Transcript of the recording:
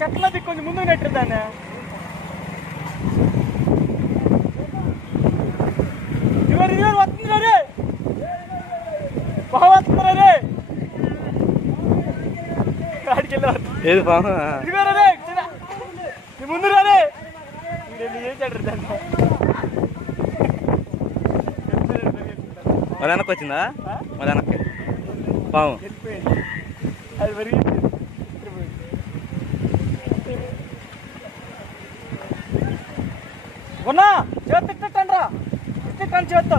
చెట్ల దిక్కు కొంచెం ముందు నెట్టు దాన్ని. ఇదివారు వస్తుందిరా రే, బాగా వస్తుందిరా రే. కాడికి ఏది పాము ఇదివారా రే, నీ ముందు రారే. ఏం చెడ్డరు దాన్ని. మరి వెనక్కి వచ్చిందా? మరి వెనక్కి పాము అది పెరిగి ఉన్నా చేతిట్టండి రా, ఇట్టండి చేత్తో.